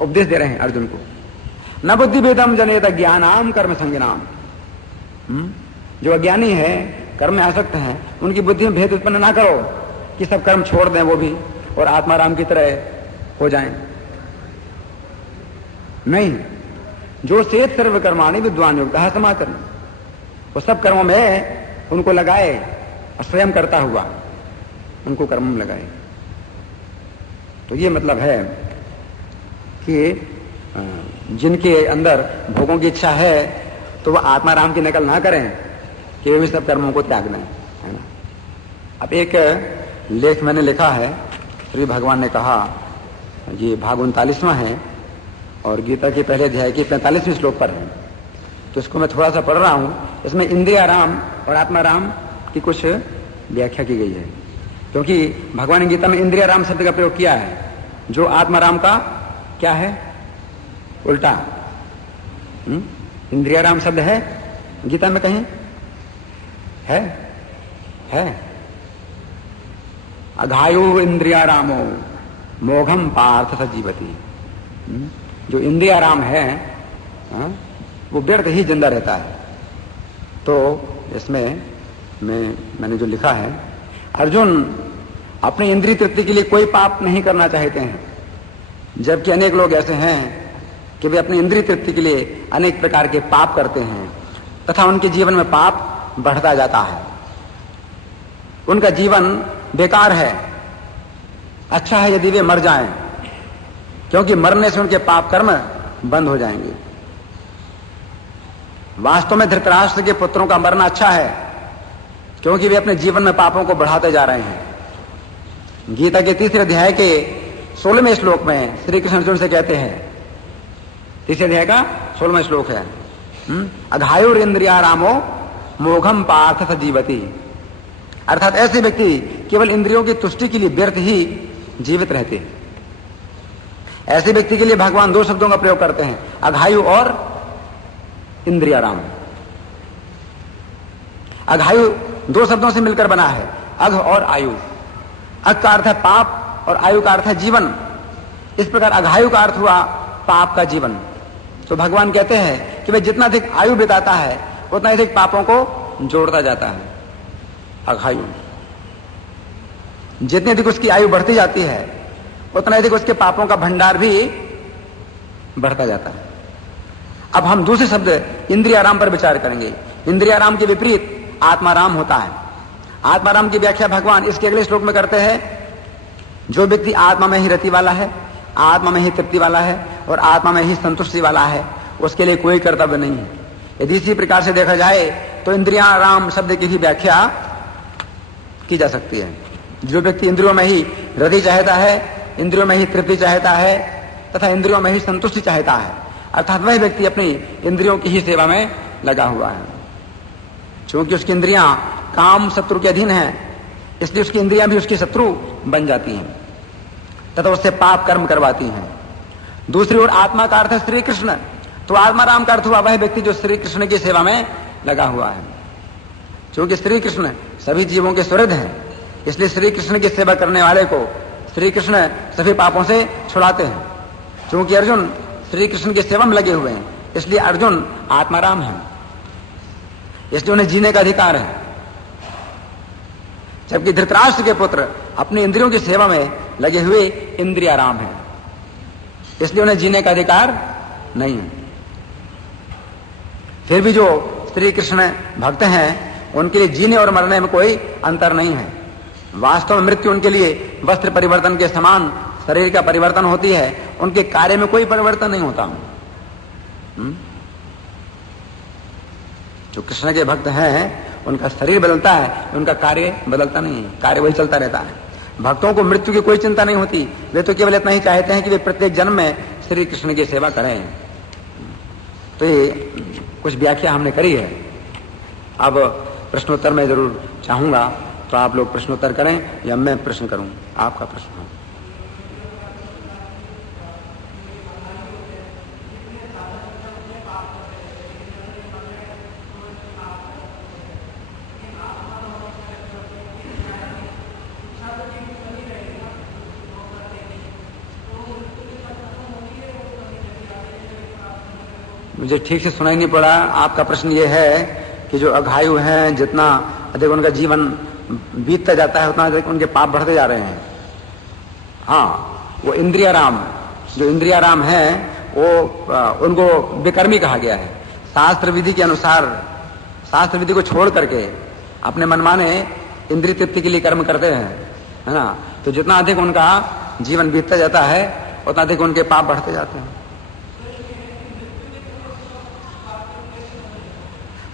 उपदेश दे रहे हैं अर्जुन को। न बुद्धि भेदम जनेत ज्ञानाम कर्म संज्ञानाम, जो अज्ञानी है, कर्म में आसक्त है, उनकी बुद्धि में भेद उत्पन्न ना करो कि सब कर्म छोड़ दें वो भी और आत्माराम की तरह हो जाएं। नहीं, जो सेत सर्व कर्माणि विद्वान युक्तः समाचरण, वो सब कर्मों में उनको लगाए और स्वयं करता हुआ उनको कर्म में लगाए। तो ये मतलब है कि जिनके अंदर भोगों की इच्छा है तो वह आत्माराम की नकल ना करें कि वे भी सब कर्मों को त्याग दें, है ना। अब एक लेख मैंने लिखा है, श्री भगवान ने कहा, ये भाग 39वां है और गीता के पहले अध्याय के 45वें श्लोक पर है, तो इसको मैं थोड़ा सा पढ़ रहा हूं। इसमें इंद्रियाराम और आत्माराम की कुछ व्याख्या की गई है, क्योंकि भगवान ने गीता में इंद्रियाराम शब्द का प्रयोग किया है, जो आत्माराम का क्या है? उल्टा। इंद्रियाराम शब्द है गीता में कहीं? है। अघायु इंद्रियारामो मोघम पार्थ सजीवती। जो इंद्रियाराम है वो व्यर्थ ही जिंदा रहता है। तो इसमें मैंने जो लिखा है, अर्जुन अपनी इंद्रिय तृप्ति के लिए कोई पाप नहीं करना चाहते हैं, जबकि अनेक लोग ऐसे हैं कि वे अपनी इंद्रिय तृप्ति के लिए अनेक प्रकार के पाप करते हैं तथा उनके जीवन में पाप बढ़ता जाता है। उनका जीवन बेकार है। अच्छा है यदि वे मर जाएं, क्योंकि मरने से उनके पाप कर्म बंद हो जाएंगे। वास्तव में धृतराष्ट्र के पुत्रों का मरना अच्छा है, क्योंकि वे अपने जीवन में पापों को बढ़ाते जा रहे हैं। गीता के 3 अध्याय के 16वें श्लोक में श्री कृष्ण अर्जुन से कहते हैं, 3 अध्याय का 16वां श्लोक है, अघायुर इंद्रियारामो मोघम पार्थ सजीवती। अर्थात ऐसे व्यक्ति केवल इंद्रियों की तुष्टि के लिए व्यर्थ ही जीवित रहते हैं। ऐसे व्यक्ति के लिए भगवान 2 शब्दों का प्रयोग करते हैं, अघायु और इंद्रियाराम। अघायु 2 शब्दों से मिलकर बना है, अघ और आयु। अघ का अर्थ है पाप और आयु का अर्थ है जीवन। इस प्रकार अघायु का अर्थ हुआ पाप का जीवन। तो भगवान कहते हैं कि वह जितना अधिक आयु बिताता है उतना अधिक पापों को जोड़ता जाता है। अघायु, जितनी अधिक उसकी आयु बढ़ती जाती है उतना अधिक उसके पापों का भंडार भी बढ़ता जाता है। अब हम दूसरे शब्द इंद्रियाराम पर विचार करेंगे। इंद्रियाराम के विपरीत आत्माराम होता है। आत्माराम की व्याख्या भगवान इसके अगले श्लोक में करते हैं, जो व्यक्ति आत्मा में ही रति वाला है, आत्मा में ही तृप्ति वाला है और आत्मा में ही संतुष्टि वाला है, उसके लिए कोई कर्तव्य नहीं है। यदि इसी प्रकार से देखा जाए तो इंद्रियाराम शब्द की भी व्याख्या की जा सकती है। जो व्यक्ति इंद्रियों में ही रति चाहता है, इंद्रियों में ही तृप्ति चाहता है तथा इंद्रियों में ही संतुष्टि चाहता है, अर्थात वह व्यक्ति अपनी इंद्रियों की ही सेवा में लगा हुआ है। क्योंकि उसकी इंद्रियां काम शत्रु के अधीन है, इसलिए उसकी इंद्रियां भी उसकी शत्रु बन जाती हैं तथा उससे पाप कर्म करवाती हैं। दूसरी ओर आत्मा का अर्थ है श्री कृष्ण, तो आत्मा राम का अर्थ हुआ वह व्यक्ति जो श्री कृष्ण की सेवा में लगा हुआ है। क्योंकि श्री कृष्ण सभी जीवों के सुहृद हैं, इसलिए श्री कृष्ण की सेवा करने वाले को श्री कृष्ण सभी पापों से छुड़ाते हैं। क्योंकि अर्जुन श्री कृष्ण की सेवा में लगे हुए हैं, इसलिए अर्जुन आत्माराम है, इसलिए उन्हें जीने का अधिकार है। जबकि धृतराष्ट्र के पुत्र अपनी इंद्रियों की सेवा में लगे हुए इंद्रियाराम हैं, इसलिए उन्हें जीने का अधिकार नहीं है। फिर भी जो श्री कृष्ण भक्त हैं उनके लिए जीने और मरने में कोई अंतर नहीं है। वास्तव में मृत्यु उनके लिए वस्त्र परिवर्तन के समान शरीर का परिवर्तन होती है, उनके कार्य में कोई परिवर्तन नहीं होता। जो कृष्ण के भक्त हैं उनका शरीर बदलता है, उनका कार्य बदलता नहीं है, कार्य वही चलता रहता है। भक्तों को मृत्यु की कोई चिंता नहीं होती, वे तो केवल इतना ही चाहते हैं कि वे प्रत्येक जन्म में श्री कृष्ण की सेवा करें। तो ये कुछ व्याख्या हमने करी है। अब प्रश्नोत्तर मैं जरूर चाहूंगा, तो आप लोग प्रश्नोत्तर करें या मैं प्रश्न करूं, आपका प्रश्न हो। मुझे ठीक से सुनाई नहीं पड़ा। आपका प्रश्न ये है कि जो अघायु हैं, जितना अधिक उनका जीवन बीतता जाता है उतना अधिक उनके पाप बढ़ते जा रहे हैं। हाँ, वो इंद्रियाराम, जो इंद्रियाराम हैं वो उनको विकर्मी कहा गया है। शास्त्र विधि के अनुसार, शास्त्र विधि को छोड़ करके अपने मनमाने इंद्रिय तृप्ति के लिए कर्म करते हैं, है ना। तो जितना अधिक उनका जीवन बीतता जाता है उतना अधिक उनके पाप बढ़ते जाते हैं।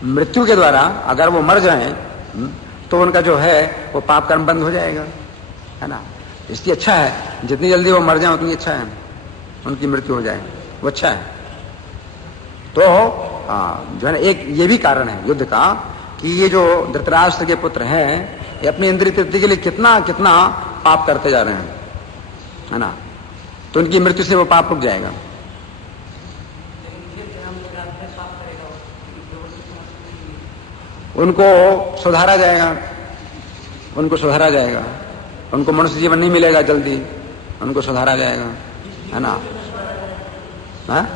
मृत्यु के द्वारा अगर वो मर जाएं तो उनका जो है वो पाप कर्म बंद हो जाएगा, है ना। इसलिए अच्छा है जितनी जल्दी वो मर जाए उतनी अच्छा है, उनकी मृत्यु हो जाए वो अच्छा है। तो जो है ना, एक ये भी कारण है युद्ध का कि ये जो धृतराष्ट्र के पुत्र हैं ये अपनी इंद्रिय तृप्ति के लिए कितना कितना पाप करते जा रहे हैं, है ना। तो उनकी मृत्यु से वो पाप रुक जाएगा। उनको सुधारा जाएगा, उनको सुधारा जाएगा, उनको मनुष्य जीवन नहीं मिलेगा जल्दी, उनको सुधारा जाएगा, है ना। हाँ?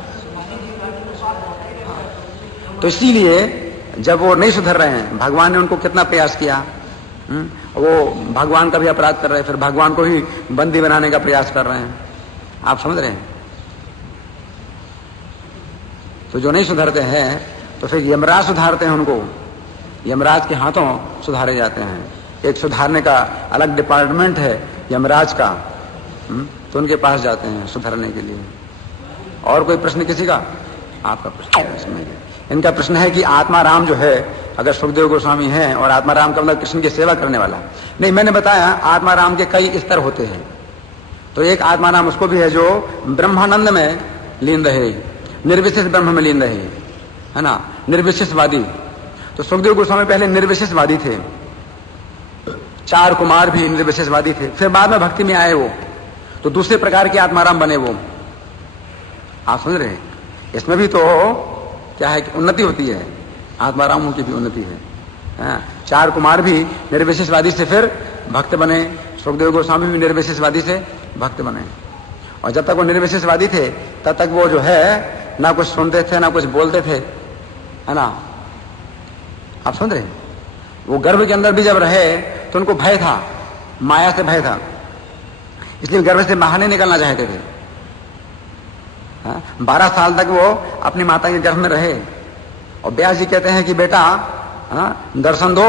तो इसीलिए जब वो नहीं सुधर रहे हैं, भगवान ने उनको कितना प्रयास किया, वो भगवान का भी अपराध कर रहे हैं, फिर भगवान को ही बंदी बनाने का प्रयास कर रहे हैं। आप समझ रहे हैं। तो जो नहीं सुधरते हैं तो फिर यमराज सुधारते हैं, उनको यमराज के हाथों सुधारे जाते हैं। एक सुधारने का अलग डिपार्टमेंट है यमराज का, तो उनके पास जाते हैं सुधारने के लिए। और कोई प्रश्न किसी का? आपका प्रश्न है। इनका प्रश्न है कि आत्मा राम जो है, अगर सुखदेव गोस्वामी हैं और आत्मा राम का मतलब कृष्ण की सेवा करने वाला नहीं, मैंने बताया आत्मा राम के कई स्तर होते हैं। तो एक आत्मा राम उसको भी है जो ब्रह्मानंद में लीन रहे, निर्विशेष ब्रह्म में लीन रहे, है ना, निर्विशेषवादी। तो सुखदेव गोस्वामी पहले निर्विशेषवादी थे, 4 कुमार भी निर्विशेषवादी थे, फिर बाद में भक्ति में आए वो, तो दूसरे प्रकार के आत्माराम बने वो। आप समझ रहे हैं। इसमें भी तो क्या है कि उन्नति होती है, आत्मारामों की भी उन्नति है। 4 कुमार भी निर्विशेषवादी से फिर भक्त बने, सुखदेव गोस्वामी भी निर्विशेषवादी से भक्त बने। और जब तक वो निर्विशेषवादी थे तब तक वो जो है ना कुछ सुनते थे ना कुछ बोलते थे, है ना। आप समझ रहे हैं। वो गर्भ के अंदर भी जब रहे तो उनको भय था, माया से भय था, इसलिए गर्भ से बाहर नहीं निकलना चाहते थे। 12 साल तक वो अपनी माता के गर्भ में रहे। और व्यास जी कहते हैं कि बेटा दर्शन दो,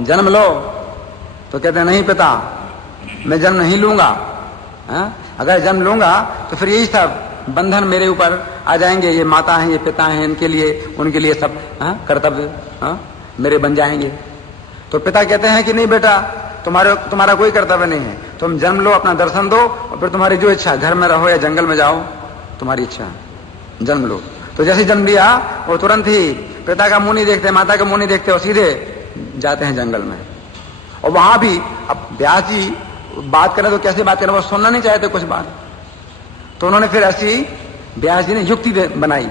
जन्म लो। तो कहते हैं नहीं पिता, मैं जन्म नहीं लूंगा। अगर जन्म लूंगा तो फिर यही सब बंधन मेरे ऊपर आ जाएंगे, ये माता हैं, ये पिता हैं, इनके लिए उनके लिए सब कर्तव्य मेरे बन जाएंगे। तो पिता कहते हैं कि नहीं बेटा, तुम्हारा कोई कर्तव्य नहीं है, तुम जन्म लो, अपना दर्शन दो, और फिर तुम्हारी जो इच्छा, घर में रहो या जंगल में जाओ, तुम्हारी इच्छा, जन्म लो। तो जैसे जन्म लिया वो तुरंत ही पिता का मुंह नहीं देखते, माता का मुंह नहीं देखते, और सीधे जाते हैं जंगल में। और वहां भी अब व्यास जी बात करें तो कैसे बात करें, वो सुनना नहीं चाहते कुछ बात। तो उन्होंने फिर ऐसी व्यास जी ने युक्ति बनाई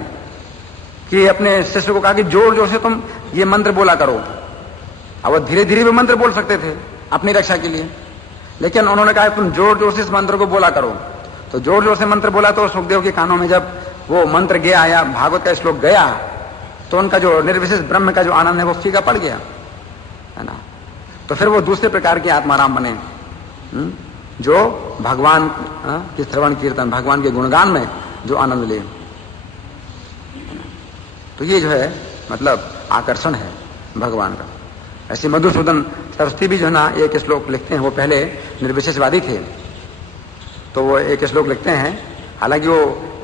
कि अपने शिष्य को कहा कि जोर जोर से तुम ये मंत्र बोला करो। अब वो धीरे धीरे भी मंत्र बोल सकते थे अपनी रक्षा के लिए, लेकिन उन्होंने कहा तुम जोर जोर से इस मंत्र को बोला करो। तो जोर जोर से मंत्र बोला तो सुखदेव के कानों में जब वो मंत्र गया या भागवत का श्लोक गया तो उनका जो निर्विशेष ब्रह्म का जो आनंद है वो फीका पड़ गया, है ना। तो फिर वो दूसरे प्रकार के आत्माराम बने, जो भगवान के श्रवण कीर्तन, भगवान के गुणगान में जो आनंद ले। तो ये जो है मतलब आकर्षण है भगवान का। ऐसे मधुसूदन सरस्वती भी जो है ना एक श्लोक लिखते हैं, वो पहले निर्विशेषवादी थे, तो वो एक श्लोक लिखते हैं, हालांकि वो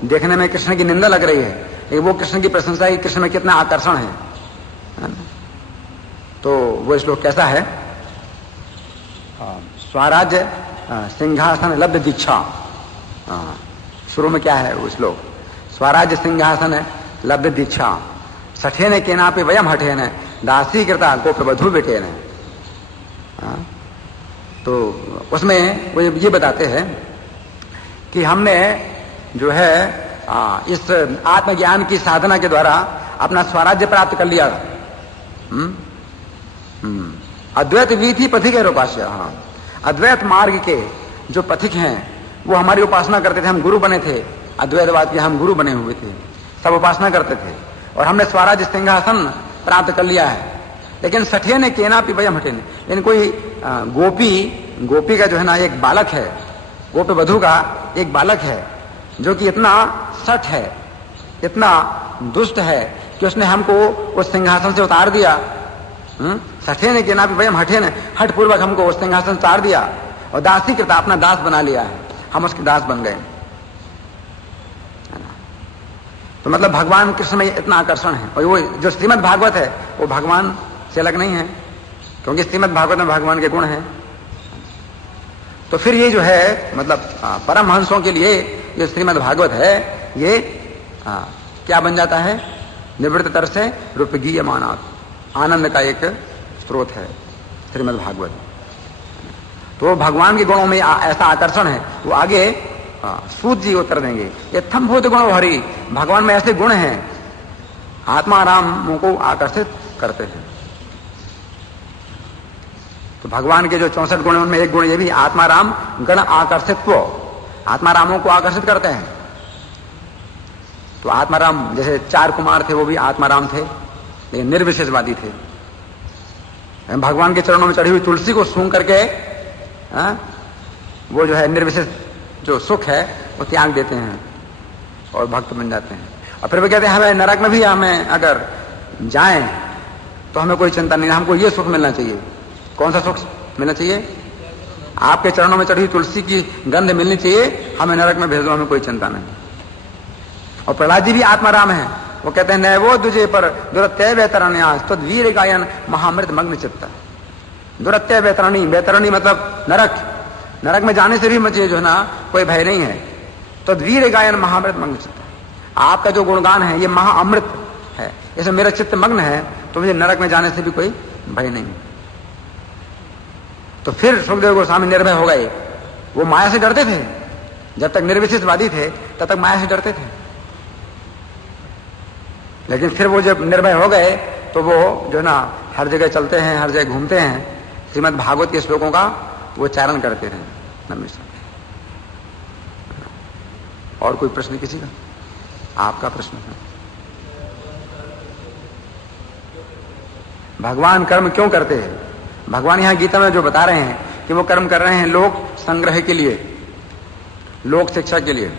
देखने में कृष्ण की निंदा लग रही है, लेकिन वो कृष्ण की प्रशंसा है कि कृष्ण में कितना आकर्षण है। तो वो श्लोक कैसा है? स्वराज्य सिंहासन लब्ध दीक्षा। शुरू में क्या है वो श्लोक? स्वराज्य सिंहासन लब्ध दीक्षा, सठेन केना पे वयम हठेन दासी कृता गोप वधु बेटे ने। तो उसमें वो ये बताते हैं कि हमने जो है इस आत्मज्ञान की साधना के द्वारा अपना स्वराज्य प्राप्त कर लिया। अद्वैत वीथि पथिक है उपास्य। अद्वैत मार्ग के जो पथिक हैं वो हमारी उपासना करते थे, हम गुरु बने थे, अद्वैतवाद के हम गुरु बने हुए थे, सब उपासना करते थे और हमने स्वराज्य सिंहासन प्राप्त कर लिया है। लेकिन सठे ने केना पी भयम हटे ने, लेकिन कोई गोपी का जो है ना एक बालक है, गोप वधु का एक बालक है जो कि इतना सठ है, इतना दुष्ट है कि उसने हमको उस सिंहासन से उतार दिया। सठे ने केना पी भयम हटे ने, हठ पूर्वक हमको उस सिंहासन से उतार दिया और दासी कृता अपना दास बना लिया है, हम उसके दास बन गए। तो मतलब भगवान कृष्ण में इतना आकर्षण है। और वो जो श्रीमद् भागवत है वो भगवान से अलग नहीं है, क्योंकि श्रीमद् भागवत में भगवान के गुण हैं। तो फिर ये जो है मतलब परमहंसों के लिए जो श्रीमद् भागवत है ये क्या बन जाता है? निवृत्त तर से रूपगीयमानात्, आनंद का एक स्रोत है श्रीमद् भागवत। तो भगवान के गुणों में ऐसा आकर्षण है। वो आगे सूत जी उत्तर देंगे, यथम भूत गुण हरि, भगवान में ऐसे गुण हैं आत्मा राम को आकर्षित करते हैं। तो भगवान के जो 64 गुण उनमें एक गुण ये भी आत्माराम गण आकर्षित्व, आत्मारामों को आकर्षित करते हैं। तो आत्माराम जैसे 4 कुमार थे वो भी आत्माराम थे, लेकिन निर्विशेषवादी थे। भगवान के चरणों में चढ़ी हुई तुलसी को सूंघ करके वो जो है निर्विशेष जो सुख है वो त्याग देते हैं और भक्त बन जाते हैं। और फिर वो कहते हैं हमें नरक में भी हमें अगर जाएं तो हमें कोई चिंता नहीं, हमको ये सुख मिलना चाहिए। कौन सा सुख मिलना चाहिए? आपके चरणों में चढ़ी तुलसी की गंध मिलनी चाहिए, हमें नरक में भेज दो, हमें कोई चिंता नहीं। और प्रहलाद जी भी आत्माराम है, वो कहते हैं नैवो दुजे पर दुरत्य वैतरण्यास तद वीर गायन महामृत मग्न चित्त। दुरत्य वैतरणी, वैतरणी मतलब नरक, नरक में जाने से भी मुझे जो है ना कोई भय नहीं है। तो वीर गायन महामृत मग्न चित्त, आपका जो गुणगान है ये महाअमृत है, इसमें मेरा चित्त मग्न है, तो मुझे नरक में जाने से भी कोई भय नहीं। तो फिर सुखदेव गोस्वामी निर्भय हो गए। वो माया से डरते थे, जब तक निर्विशेषवादी थे तब तक माया से डरते थे, लेकिन फिर वो जब निर्भय हो गए तो वो जो है ना हर जगह चलते हैं, हर जगह घूमते हैं, श्रीमद् भागवत के श्लोकों का वो चारण करते रहे हमेशा। और कोई प्रश्न किसी का? आपका प्रश्न है? भगवान कर्म क्यों करते हैं? भगवान यहां गीता में जो बता रहे हैं कि वो कर्म कर रहे हैं लोक संग्रह के लिए, लोक शिक्षा के लिए।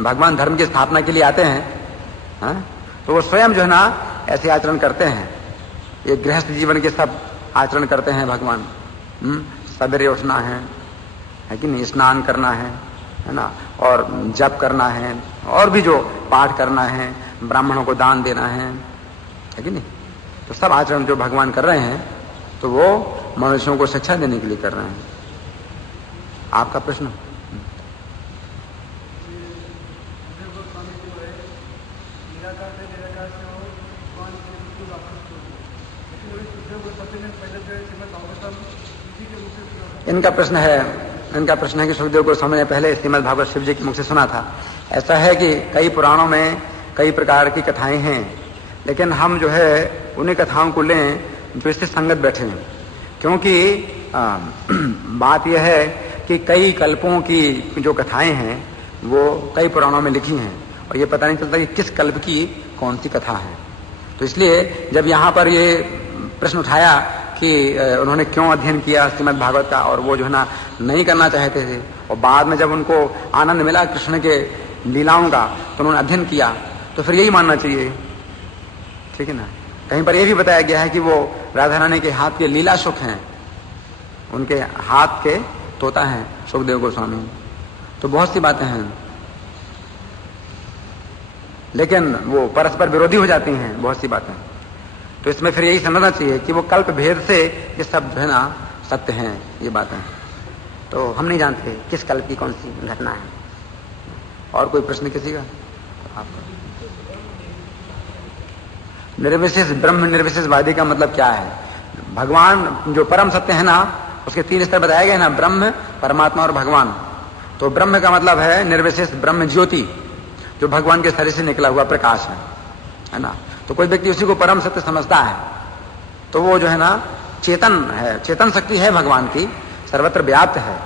भगवान धर्म की स्थापना के लिए आते हैं, तो वो स्वयं जो है ना ऐसे आचरण करते हैं। ये गृहस्थ जीवन के सब आचरण करते हैं भगवान। सवेरे उठना है कि नहीं, स्नान करना है ना, और जप करना है, और भी जो पाठ करना है, ब्राह्मणों को दान देना है कि नहीं। तो सब आचरण जो भगवान कर रहे हैं तो वो मनुष्यों को शिक्षा देने के लिए कर रहे हैं। आपका प्रश्न? इनका प्रश्न है इनका प्रश्न है कि सुखदेव गोस्वामी ने पहले श्रीमद् भागवत शिव जी के मुख से सुना था। ऐसा है कि कई पुराणों में कई प्रकार की कथाएं हैं, लेकिन हम जो है उन्हीं कथाओं को लें जो इससे संगत बैठे हैं, क्योंकि बात यह है कि कई कल्पों की जो कथाएं हैं वो कई पुराणों में लिखी हैं और ये पता नहीं चलता कि किस कल्प की कौन सी कथा है। तो इसलिए जब यहाँ पर ये प्रश्न उठाया कि उन्होंने क्यों अध्ययन किया श्रीमद् भागवत का, और वो जो है ना नहीं करना चाहते थे, और बाद में जब उनको आनंद मिला कृष्ण के लीलाओं का तो उन्होंने अध्ययन किया, तो फिर यही मानना चाहिए, ठीक है ना। कहीं पर यह भी बताया गया है कि वो राधा रानी के हाथ के लीला सुख हैं, उनके हाथ के तोता हैं सुखदेव गोस्वामी। तो बहुत सी बातें हैं, लेकिन वो परस्पर विरोधी हो जाती हैं बहुत सी बातें। तो इसमें फिर यही समझना चाहिए कि वो कल्प भेद से ये सब जो है ना सत्य हैं, ये बातें। तो हम नहीं जानते किस कल्प की कौन सी घटना है। और कोई प्रश्न किसी का? निर्विशेष ब्रह्म निर्विशेषवादी का मतलब क्या है? भगवान जो परम सत्य है ना, उसके 3 स्तर बताए गए ना, ब्रह्म, परमात्मा और भगवान। तो ब्रह्म का मतलब है निर्विशेष ब्रह्म ज्योति, जो भगवान के शरीर से निकला हुआ प्रकाश है ना। तो कोई व्यक्ति उसी को परम सत्य समझता है तो वो जो है ना चेतन है, चेतन शक्ति है भगवान की, सर्वत्र व्याप्त है।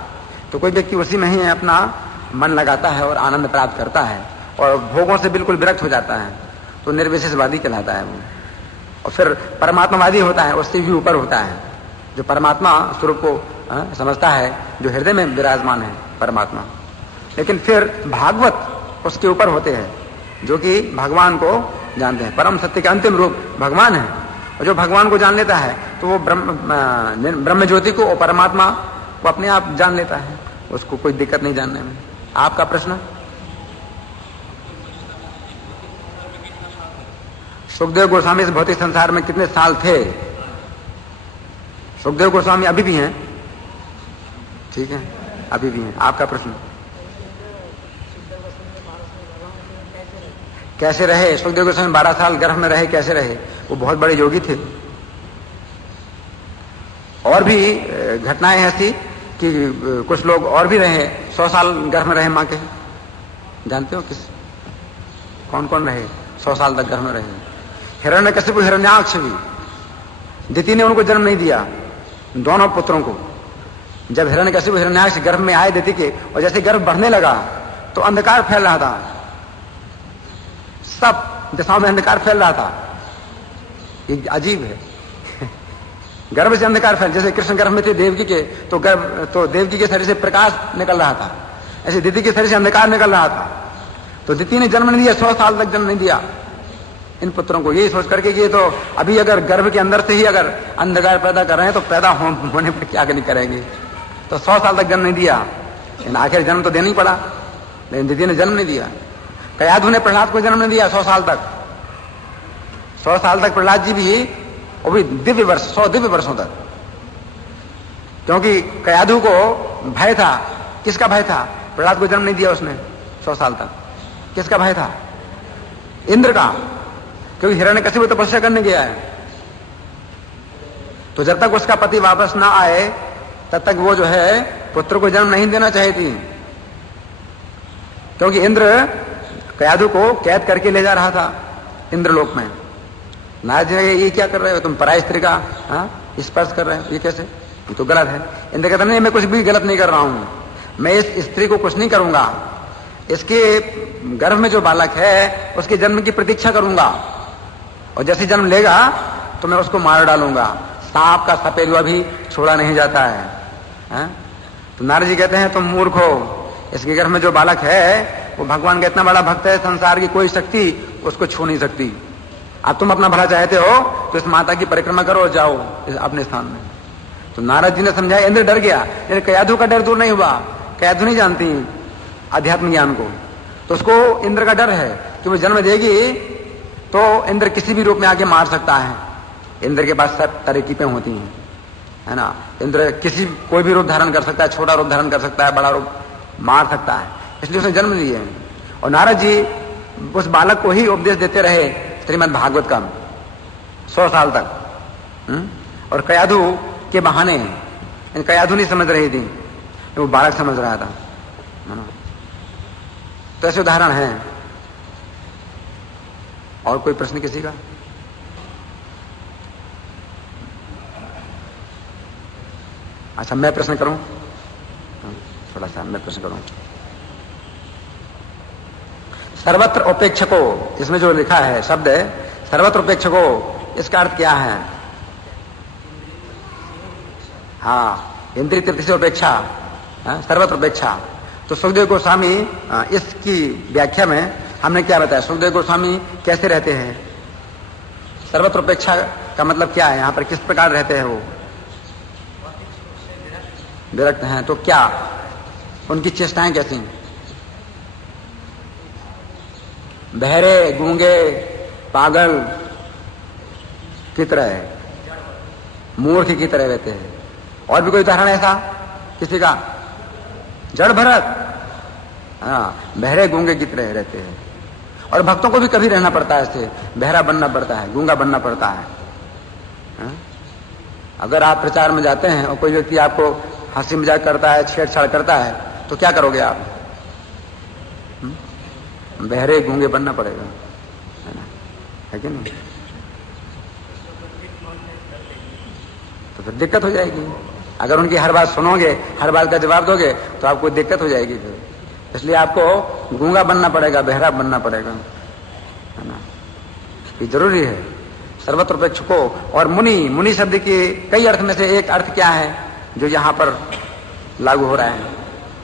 तो कोई व्यक्ति उसी में ही अपना मन लगाता है और आनंद प्राप्त करता है और भोगों से बिल्कुल विरक्त हो जाता है, तो निर्विशेषवादी कहलाता है वो। और फिर परमात्मावादी होता है, उससे भी ऊपर होता है, जो परमात्मा स्वरूप को समझता है, जो हृदय में विराजमान है परमात्मा। लेकिन फिर भागवत उसके ऊपर होते हैं, जो कि भगवान को जानते हैं। परम सत्य का अंतिम रूप भगवान है, और जो भगवान को जान लेता है तो वो ब्रह्म ज्योति को और परमात्मा को अपने आप जान लेता है, उसको कोई दिक्कत नहीं जानने में। आपका प्रश्न? सुखदेव गोस्वामी इस भौतिक संसार में कितने साल थे? सुखदेव गोस्वामी अभी भी हैं, ठीक है, अभी भी हैं। आपका प्रश्न? कैसे रहे? सुखदेव गोस्वामी 12 साल गर्भ में रहे, कैसे रहे? वो बहुत बड़े योगी थे। और भी घटनाएं ऐसी कि कुछ लोग और भी रहे, 100 साल गर्भ में रहे मां के। जानते हो किस कौन कौन रहे 100 साल तक गर्भ में रहे? हिरण्यकशिपु, हिरण्याक्ष भी। दिति ने उनको जन्म नहीं दिया, दोनों पुत्रों को। जब हिरण्यकशिपु हिरण्याक्ष गर्भ में आए दिति के, और जैसे गर्भ बढ़ने लगा तो अंधकार फैल रहा था, सब दिशाओं में अंधकार फैल रहा था। ये अजीब है। गर्भ से अंधकार फैल, जैसे कृष्ण गर्भ में थे देवकी के, तो देवकी के शरीर से प्रकाश निकल रहा था, ऐसे दिति के शरीर से अंधकार निकल रहा था। तो दिति ने जन्म नहीं दिया, 100 साल तक जन्म नहीं दिया इन पुत्रों को, यही सोच करके कि ये तो अभी अगर गर्भ के अंदर से ही अगर अंधकार पैदा कर रहे हैं तो पैदा होने पर क्या नहीं करेंगे। तो 100 साल तक जन्म नहीं दिया, लेकिन आखिर जन्म तो देना ही पड़ा, लेकिन दिति ने जन्म नहीं दिया। कयाधु ने प्रहलाद को जन्म नहीं दिया 100 साल तक। 100 साल तक प्रहलाद जी भी, वो भी दिव्य वर्ष, 100 दिव्य वर्षों तक। क्योंकि कयाधु को भय था। किसका भय था? प्रहलाद को जन्म नहीं दिया उसने 100 साल तक। किसका भय था? इंद्र का, क्योंकि हिरण्यकशिपु तपस्या करने गया है। तो जब तक उसका पति वापस ना आए तब तक वो जो है पुत्र को जन्म नहीं देना चाहती, क्योंकि इंद्र कयाधु को कैद करके ले जा रहा था इंद्रलोक में। नारद जी ने, ये क्या कर रहे हो तुम, पराई स्त्री का स्पर्श कर रहे हो, ये कैसे? ये तो गलत है। इंद्र कहता नहीं, मैं कुछ भी गलत नहीं कर रहा हूं, मैं इस स्त्री को कुछ नहीं करूंगा, इसके गर्भ में जो बालक है उसके जन्म की प्रतीक्षा करूंगा, और जैसे जन्म लेगा तो मैं उसको मार डालूंगा। सांप का सपेलुआ भी छोड़ा नहीं जाता है। तो नारद जी कहते हैं तुम मूर्ख हो, इसके गर्भ में जो बालक है वो भगवान का इतना बड़ा भक्त है, संसार की कोई शक्ति उसको छू नहीं सकती। अब तुम अपना भला चाहते हो तो इस माता की परिक्रमा करो और जाओ अपने स्थान में। तो नारद जी ने समझाया, इंद्र डर गया, लेकिन कयाधु का डर दूर नहीं हुआ। कयाधु नहीं जानती अध्यात्म ज्ञान को, तो उसको इंद्र का डर है कि वो जन्म देगी तो इंद्र किसी भी रूप में आके मार सकता है। इंद्र के पास सब तरकीबें होती हैं, है ना। इंद्र कोई भी रूप धारण कर सकता है, छोटा रूप धारण कर सकता है, बड़ा रूप मार सकता है, इसलिए उसने जन्म लिए। और नारद जी उस बालक को ही उपदेश देते रहे श्रीमद् भागवत का 100 साल तक। और कयाधु के बहाने, कयाधु नहीं समझ रही थी, वो बालक समझ रहा था, है ना। तो ऐसे उदाहरण हैं। और कोई प्रश्न किसी का? अच्छा, मैं प्रश्न करूं, थोड़ा सा मैं प्रश्न करूं। सर्वत्र उपेक्षको, इसमें जो लिखा है शब्द है सर्वत्र उपेक्षको, इसका अर्थ क्या है? हाँ, इंद्रिय तृप्ति से उपेक्षा, सर्वत्र उपेक्षा। तो सुखदेव गोस्वामी इसकी व्याख्या में हमने क्या बताया? सुखदेव गोस्वामी कैसे रहते हैं? सर्वत्र उपेक्षा का मतलब क्या है? यहाँ पर किस प्रकार रहते हैं वो? विरक्त हैं। तो क्या उनकी चेष्टाएं कैसी? बहरे गूंगे पागल की तरह, मूर्ख की तरह रहते हैं। और भी कोई उदाहरण ऐसा किसी का? जड़ भरत, हाँ, बहरे गूंगे की तरह रहते हैं। और भक्तों को भी कभी रहना पड़ता है ऐसे, बहरा बनना पड़ता है, गूंगा बनना पड़ता है। हाँ? अगर आप प्रचार में जाते हैं और कोई व्यक्ति आपको हंसी मजाक करता है, छेड़छाड़ करता है, तो क्या करोगे आप? बहरे गूंगे बनना पड़ेगा, है ना, है कि नहीं? तो फिर दिक्कत हो जाएगी। अगर उनकी हर बात सुनोगे, हर बात का जवाब दोगे, तो आपको दिक्कत हो जाएगी फिर। इसलिए आपको गूंगा बनना पड़ेगा, बहरा बनना पड़ेगा, है ना। ये जरूरी है। सर्वत्र उपेक्षको। और मुनि, मुनि शब्द के कई अर्थ में से एक अर्थ क्या है जो यहां पर लागू हो रहा है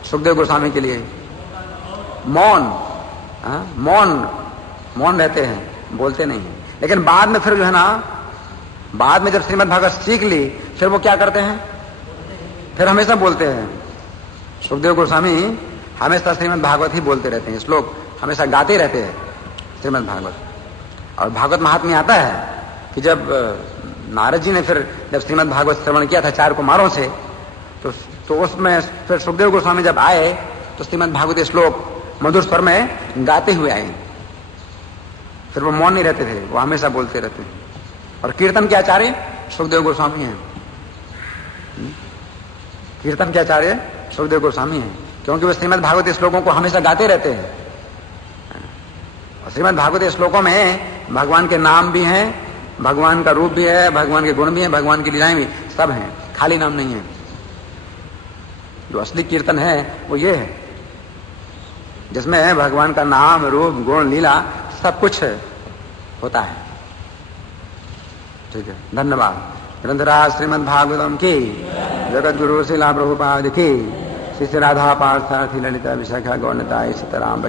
सुखदेव गोस्वामी के लिए? मौन। मौन, मौन रहते हैं, बोलते नहीं हैं। लेकिन बाद में फिर जो है ना, बाद में जब श्रीमद् भागवत सीख ली, फिर वो क्या करते हैं? फिर हमेशा बोलते हैं। सुखदेव गोस्वामी हमेशा श्रीमद् भागवत ही बोलते रहते हैं, श्लोक हमेशा गाते रहते हैं श्रीमद् भागवत। और भागवत महात्म्य आता है कि जब नारद जी ने फिर जब श्रीमद् भागवत श्रवण किया था 4 कुमारों से, तो उसमें फिर सुखदेव गोस्वामी जब आए तो श्रीमद् भागवत श्लोक मधुर स्वर में गाते हुए आए। फिर वो मौन नहीं रहते थे, वो हमेशा बोलते रहते हैं। और कीर्तन के आचार्य सुखदेव गोस्वामी हैं। कीर्तन के आचार्य सुखदेव गोस्वामी हैं, क्योंकि वो श्रीमद् भागवत श्लोकों को हमेशा गाते रहते हैं। और श्रीमद् भागवत श्लोकों में भगवान के नाम भी हैं, भगवान का रूप भी है, भगवान के गुण भी हैं, भगवान की लीलाएं भी सब हैं, खाली नाम नहीं है। जो असली कीर्तन है वो ये है, जिसमें भगवान का नाम, रूप, गुण, लीला सब कुछ होता है। ठीक है, धन्यवाद। ग्रंथराज श्रीमद् भागवतम की, जगत गुरु श्रीला प्रभुपाद की, श्री राधा पार्थार्थी ललिता विशाखा गौरताई सीताराम।